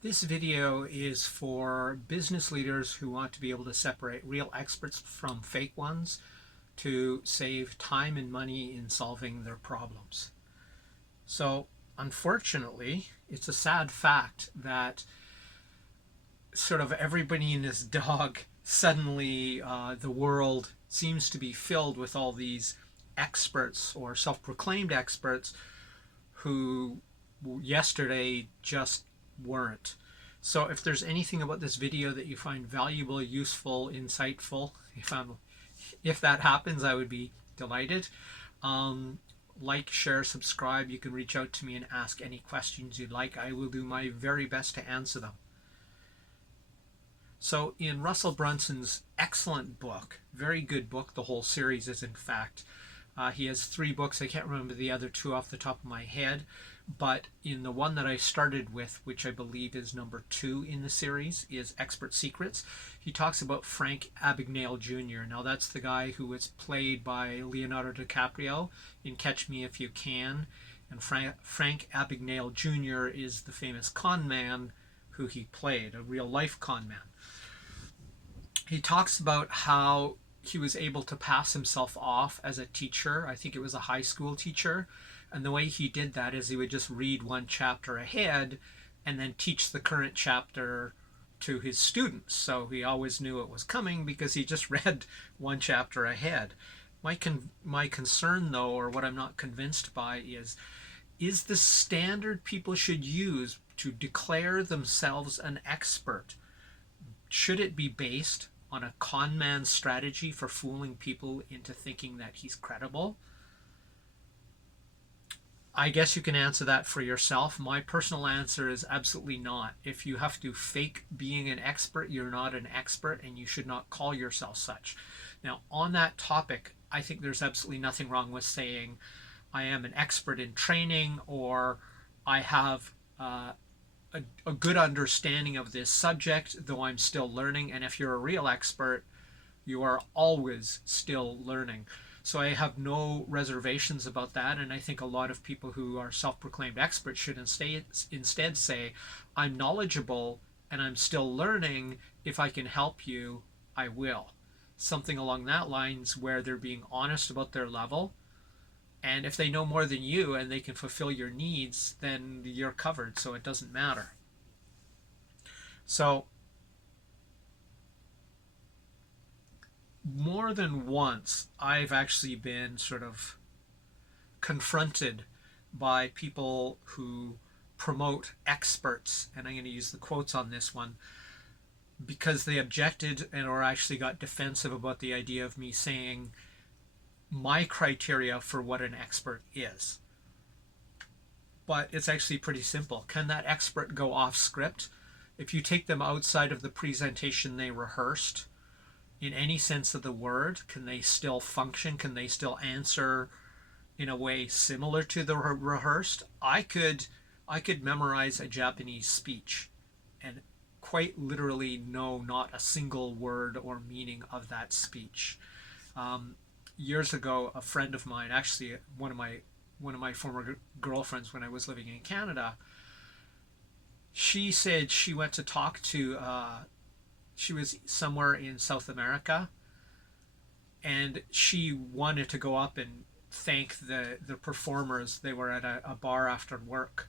This video is for business leaders who want to be able to separate real experts from fake ones to save time and money in solving their problems. So, unfortunately, it's a sad fact that sort of everybody and his dog suddenly the world seems to be filled with all these experts or self-proclaimed experts who yesterday just weren't. So if there's anything about this video that you find valuable, useful, insightful, if that happens, I would be delighted. Like, share, subscribe. You can reach out to me and ask any questions you'd like. I will do my very best to answer them. So in Russell Brunson's excellent book, very good book, the whole series is in fact, he has 3 books. I can't remember the other 2 off the top of my head, but in the one that I started with, which I believe is number 2 in the series, is Expert Secrets. He talks about Frank Abagnale Jr. Now that's the guy who was played by Leonardo DiCaprio in Catch Me If You Can, and Frank Abagnale Jr. is the famous con man who he played, a real life con man. He talks about how he was able to pass himself off as a teacher. I think it was a high school teacher. And the way he did that is he would just read one chapter ahead and then teach the current chapter to his students. So he always knew it was coming because he just read one chapter ahead. My concern, though, or what I'm not convinced by, is the standard people should use to declare themselves an expert, should it be based on a con man strategy for fooling people into thinking that he's credible? I guess you can answer that for yourself. My personal answer is absolutely not. If you have to fake being an expert, you're not an expert and you should not call yourself such. Now, on that topic, I think there's absolutely nothing wrong with saying I am an expert in training, or I have a good understanding of this subject, though I'm still learning. And if you're a real expert, you are always still learning. So I have no reservations about that. And I think a lot of people who are self-proclaimed experts should instead say, I'm knowledgeable and I'm still learning. If I can help you, I will. Something along that lines, where they're being honest about their level. And if they know more than you and they can fulfill your needs, then you're covered, so it doesn't matter. So, more than once, I've actually been sort of confronted by people who promote experts, and I'm going to use the quotes on this one, because they objected and or actually got defensive about the idea of me saying my criteria for what an expert is. But it's actually pretty simple. Can that expert go off script? If you take them outside of the presentation they rehearsed, in any sense of the word, can they still function? Can they still answer in a way similar to the rehearsed? I could memorize a Japanese speech and quite literally know not a single word or meaning of that speech. Years ago, a friend of mine, actually one of my former girlfriends when I was living in Canada, she said she went to talk to she was somewhere in South America, and she wanted to go up and thank the performers. They were at a bar after work,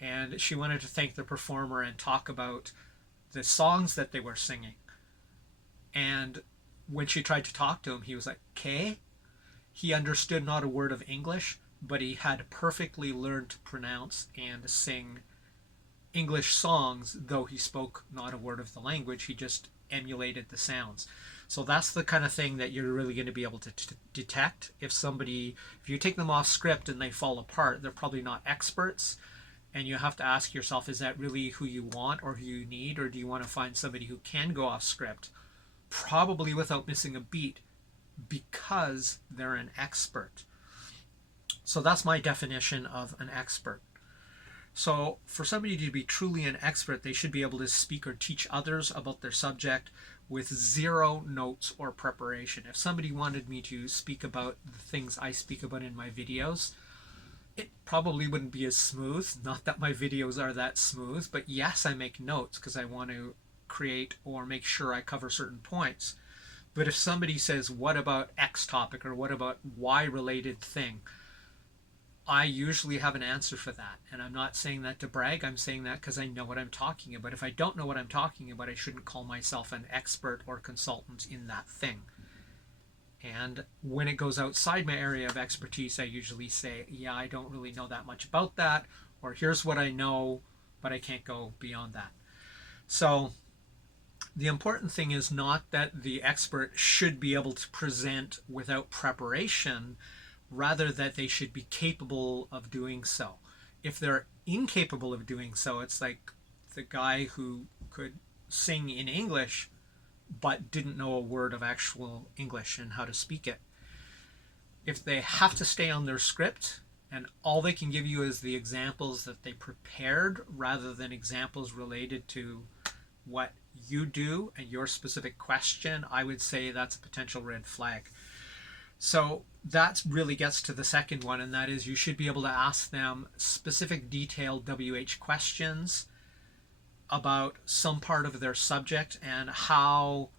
and she wanted to thank the performer and talk about the songs that they were singing. And when she tried to talk to him, he was like, "Okay." He understood not a word of English, but he had perfectly learned to pronounce and sing English songs, though he spoke not a word of the language. He just emulated the sounds. So that's the kind of thing that you're really going to be able to detect. If you take them off script and they fall apart, they're probably not experts. And you have to ask yourself, is that really who you want or who you need? Or do you want to find somebody who can go off script, probably without missing a beat, because they're an expert? So that's my definition of an expert. So for somebody to be truly an expert, they should be able to speak or teach others about their subject with 0 notes or preparation. If somebody wanted me to speak about the things I speak about in my videos, It probably wouldn't be as smooth. Not that my videos are that smooth, but yes, I make notes because I want to create or make sure I cover certain points. But if somebody says, what about X topic or what about Y related thing? I usually have an answer for that. And I'm not saying that to brag. I'm saying that because I know what I'm talking about. If I don't know what I'm talking about, I shouldn't call myself an expert or consultant in that thing. And when it goes outside my area of expertise, I usually say, yeah, I don't really know that much about that, or here's what I know, but I can't go beyond that. So the important thing is not that the expert should be able to present without preparation, rather that they should be capable of doing so. If they're incapable of doing so, it's like the guy who could sing in English but didn't know a word of actual English and how to speak it. If they have to stay on their script and all they can give you is the examples that they prepared rather than examples related to what you do and your specific question, I would say that's a potential red flag. So that really gets to the second one, and that is you should be able to ask them specific detailed WH questions about some part of their subject and how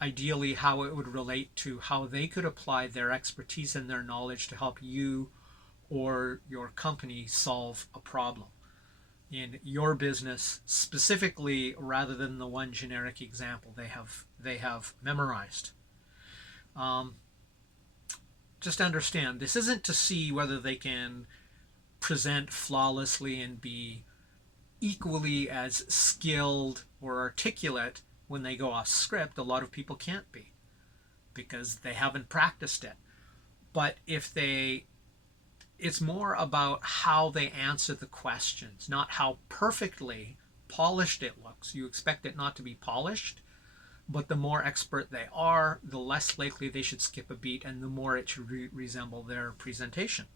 ideally how it would relate to how they could apply their expertise and their knowledge to help you or your company solve a problem in your business specifically, rather than the one generic example they have memorized. um, just understand this isn't to see whether they can present flawlessly and be equally as skilled or articulate when they go off script. A lot of people can't be because they haven't practiced it. But if they, it's more about how they answer the questions, not how perfectly polished it looks. You expect it not to be polished, but the more expert they are, the less likely they should skip a beat and the more it should resemble their presentation.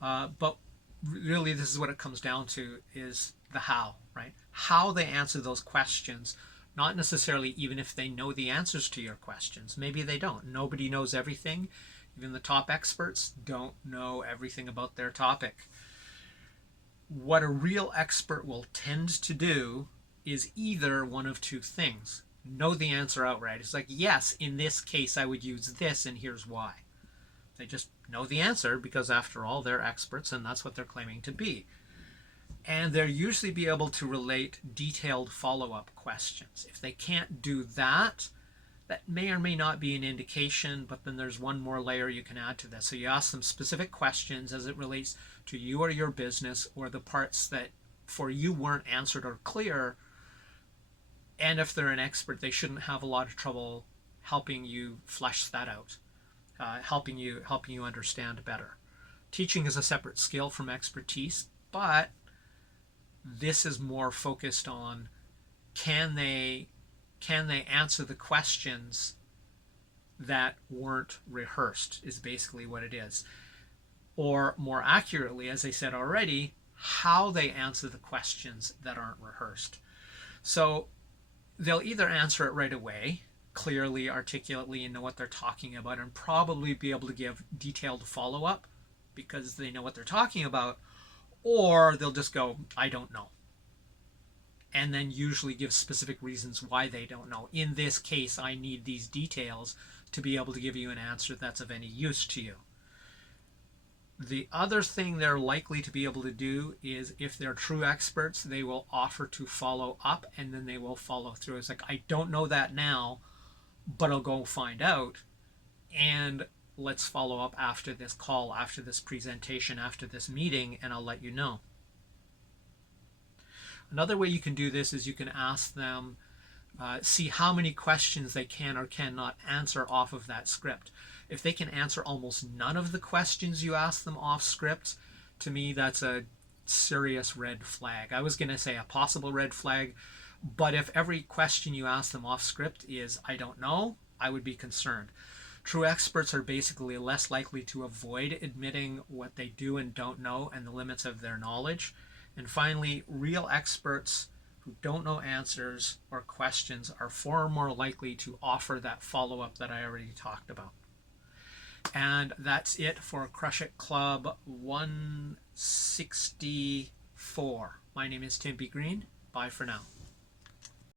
But really this is what it comes down to, is the how, right? How they answer those questions, not necessarily even if they know the answers to your questions. Maybe they don't. Nobody knows everything. Even the top experts don't know everything about their topic. What a real expert will tend to do is either one of two things: know the answer outright. It's like, yes, in this case I would use this and here's why. They just know the answer because, after all, they're experts and that's what they're claiming to be. And they'll usually be able to relate detailed follow-up questions. If they can't do that, that may or may not be an indication, but then there's one more layer you can add to this. So you ask them specific questions as it relates to you or your business, or the parts that for you weren't answered or clear. And if they're an expert, they shouldn't have a lot of trouble helping you flesh that out. Helping you understand better. Teaching is a separate skill from expertise, but this is more focused on can they answer the questions that weren't rehearsed, is basically what it is. Or more accurately, as I said already, how they answer the questions that aren't rehearsed. So they'll either answer it right away, clearly, articulately, and know what they're talking about, and probably be able to give detailed follow-up because they know what they're talking about, or they'll just go, I don't know, and then usually give specific reasons why they don't know. In this case, I need these details to be able to give you an answer that's of any use to you. The other thing they're likely to be able to do is, if they're true experts, they will offer to follow up, and then they will follow through. It's like, I don't know that now, but I'll go find out, and let's follow up after this call, after this presentation, after this meeting, and I'll let you know. Another way you can do this is you can ask them, see how many questions they can or cannot answer off of that script. If they can answer almost none of the questions you ask them off script, to me that's a serious red flag. I was going to say a possible red flag, but if every question you ask them off script is I don't know, I would be concerned. True experts are basically less likely to avoid admitting what they do and don't know and the limits of their knowledge. And finally, real experts who don't know answers or questions are far more likely to offer that follow-up that I already talked about. And that's it for Crush It Club 164. My name is Tim B. Green. Bye for now.